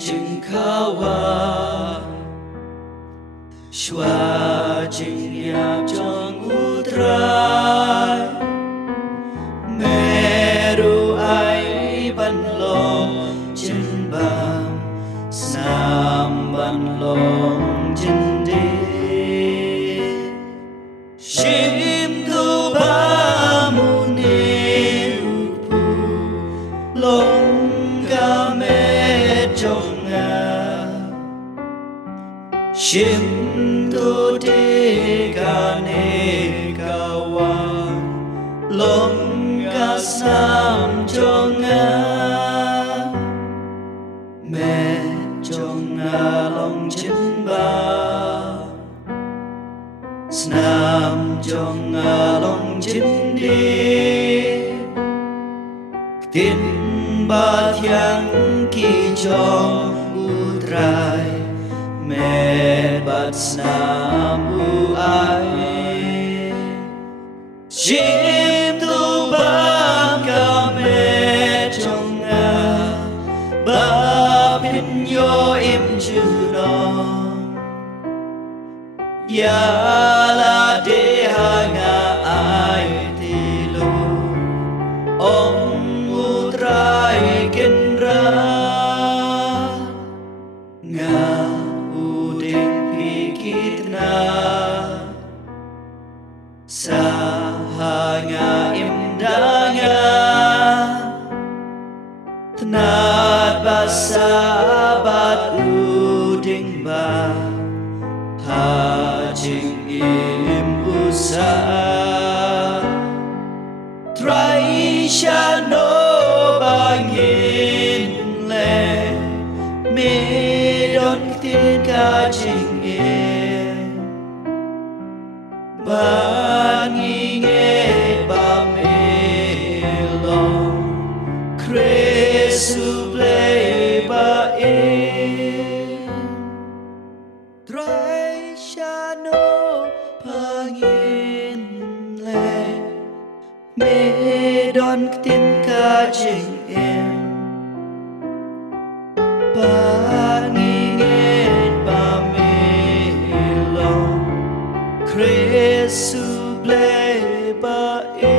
chừng khawa shwa chừng yap trong utrai meru ai ban long chân bam sam ban long chân đi shim tu ba mu ni upu long ga me trong a shim tu de ga ne ga wa long ga sam trong a me trong a long chân ba Snam trong a long chân đi tin ba thiang ki trong utrai me bat snam u ai chim tu ba ka me trong a ba pin yo im chu no ya la de ha nga ai ti lu om utrai ken ra nga u ding pikit na sa ha nga im da nga tnat ba sa bat u ding ba ha ching im usa trai sha no bangin le me don tin ka ching im ba ngi nge ba me lo kresu play ba e trai sha no pangin le me don tin ka ching em ba ngi nge ba me lo kresu ble ba e